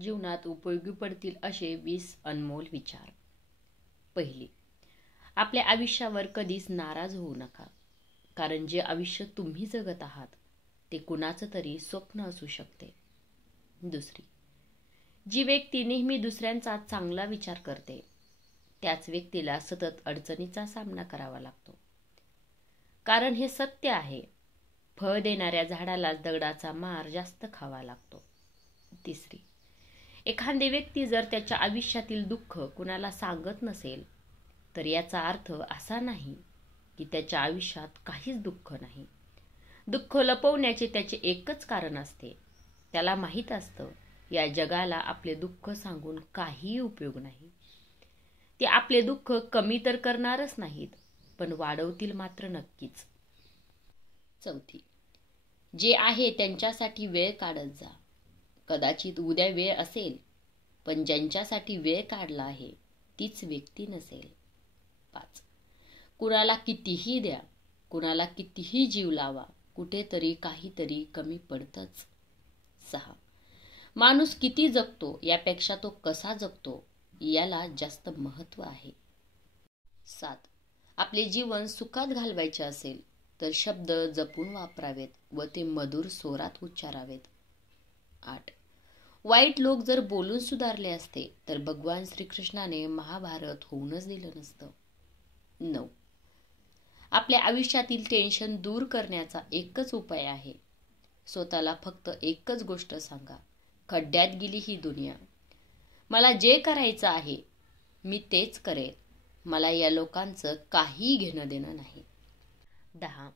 जीवनात उपयोगी पडतील असे 20 अनमोल विचार. पहिली, आपल्या आयुष्यावर कधीच नाराज होऊ नका, कारण जे आयुष्य तुम्ही जगत आहात ते कुणाचं तरी स्वप्न असू शकते. दुसरी, जी व्यक्ती नेहमी दुसऱ्यांचा चांगला विचार करते त्याच व्यक्तीला सतत अडचणीचा सामना करावा लागतो, कारण हे सत्य आहे. फळ देणाऱ्या झाडालाच दगडाचा मार जास्त खावा लागतो. तिसरी, एखादी व्यक्ती जर त्याच्या आयुष्यातील दुःख कुणाला सांगत नसेल तर याचा अर्थ असा नाही की त्याच्या आयुष्यात काहीच दुःख नाही. दुःख लपवण्याचे त्याचे एकच कारण असते. त्याला माहीत असतं या जगाला आपले दुःख सांगून काही उपयोग नाही. ते आपले दुःख कमी तर करणारच नाहीत, पण वाढवतील मात्र नक्कीच. चौथी, जे आहे त्यांच्यासाठी वेळ काढत जा. कदाचित उद्या वेळ असेल, पण ज्यांच्यासाठी वेळ काढला आहे तीच व्यक्ती नसेल. 5, कुणाला कितीही द्या, कुणाला कितीही जीव लावा, कुठेतरी काहीतरी कमी पडतंच. 6, माणूस किती जगतो यापेक्षा तो कसा जगतो याला जास्त महत्त्व आहे. 7, आपले जीवन सुखात घालवायचे असेल तर शब्द जपून वापरावेत व ते मधुर स्वरात उच्चारावेत. 8, वाईट लोक जर बोलून सुधारले असते तर भगवान श्रीकृष्णाने महाभारत होऊनच दिलं नसतं. 9, आपल्या आयुष्यातील टेन्शन दूर करण्याचा एकच उपाय आहे. स्वतःला फक्त एकच गोष्ट सांगा, खड्ड्यात गेली ही दुनिया. मला जे करायचं आहे मी तेच करेल. मला या लोकांचं काही घेणं देणं नाही. 10,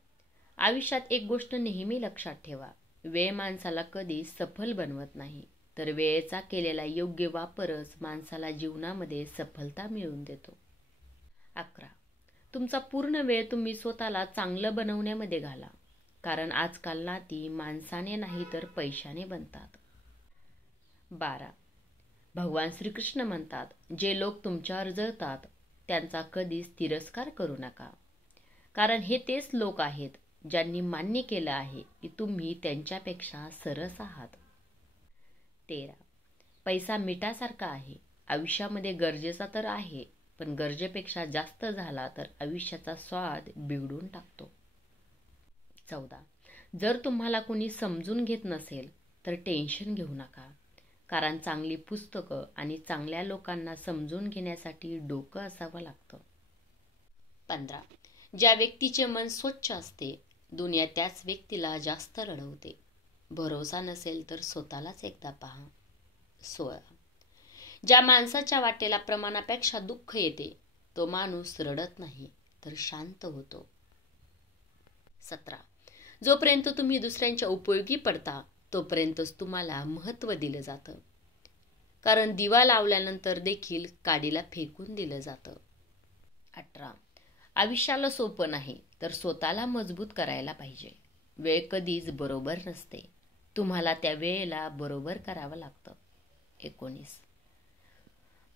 आयुष्यात एक गोष्ट नेहमी लक्षात ठेवा, वेळ माणसाला कधी सफल बनवत नाही, तर वेळेचा केलेला योग्य वापरच माणसाला जीवनामध्ये सफलता मिळवून देतो. 11, तुमचा पूर्ण वेळ तुम्ही स्वतःला चांगलं बनवण्यामध्ये घाला, कारण आजकाल नाती माणसाने नाही तर पैशाने बनतात. 12, भगवान श्रीकृष्ण म्हणतात, जे लोक तुमच्यावर जळतात त्यांचा कधीच तिरस्कार करू नका, कारण हे तेच लोक आहेत ज्यांनी मान्य केलं आहे की तुम्ही त्यांच्यापेक्षा सरस आहात. 13, पैसा मिठासारखा आहे. आयुष्यामध्ये गरजेचा तर आहे, पण गरजेपेक्षा जास्त झाला तर आयुष्याचा स्वाद बिघडून टाकतो. 14, जर तुम्हाला कोणी समजून घेत नसेल तर टेन्शन घेऊ नका, कारण चांगली पुस्तकं आणि चांगल्या लोकांना समजून घेण्यासाठी डोकं असावं लागतं. 15, ज्या व्यक्तीचे मन स्वच्छ असते दुनिया त्याच व्यक्तीला जास्त रडवते. भरोसा नसेल तर स्वतःलाच एकदा पहा. 16, ज्या माणसाच्या वाटेला प्रमाणापेक्षा दुःख येते तो माणूस रडत नाही तर शांत होतो. 17, जोपर्यंत तुम्ही दुसऱ्यांच्या उपयोगी पडता तोपर्यंतच तुम्हाला महत्त्व दिलं जातं, कारण दिवा लावल्यानंतर देखील काडीला फेकून दिलं जातं. 18, आयुष्याला सोपं नाही तर स्वतःला मजबूत करायला पाहिजे. वेळ कधीच बरोबर नसते, तुम्हाला त्या वेळेला बरोबर करावं लागतं. 19,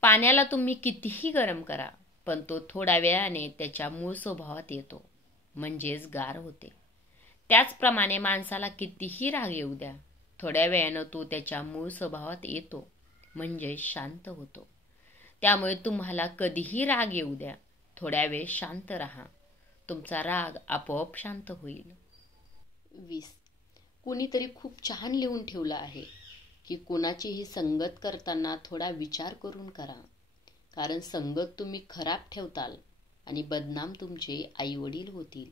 पाण्याला तुम्ही कितीही गरम करा पण तो थोड्या वेळाने त्याच्या मूळ स्वभावात येतो, म्हणजेच गार होते. त्याचप्रमाणे माणसाला कितीही राग येऊ द्या, थोड्या वेळानं तो त्याच्या मूळ स्वभावात येतो, म्हणजे शांत होतो. त्यामुळे तुम्हाला कधीही राग येऊ द्या, थोड्या वेळ शांत राहा, तुमचा राग आपोआप शांत होईल. 20, कुणीतरी खूप छान लिहून ठेवलं आहे की कोणाचीही संगत करताना थोडा विचार करून करा, कारण संगत तुम्ही खराब ठेवताल आणि बदनाम तुमचे आईवडील होतील.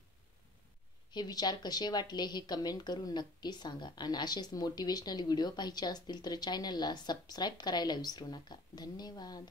हे विचार कसे वाटले हे कमेंट करून नक्की सांगा, आणि असेच मोटिवेशनल व्हिडिओ पाहायचे असतील तर चॅनलला सबस्क्राईब करायला विसरू नका. धन्यवाद.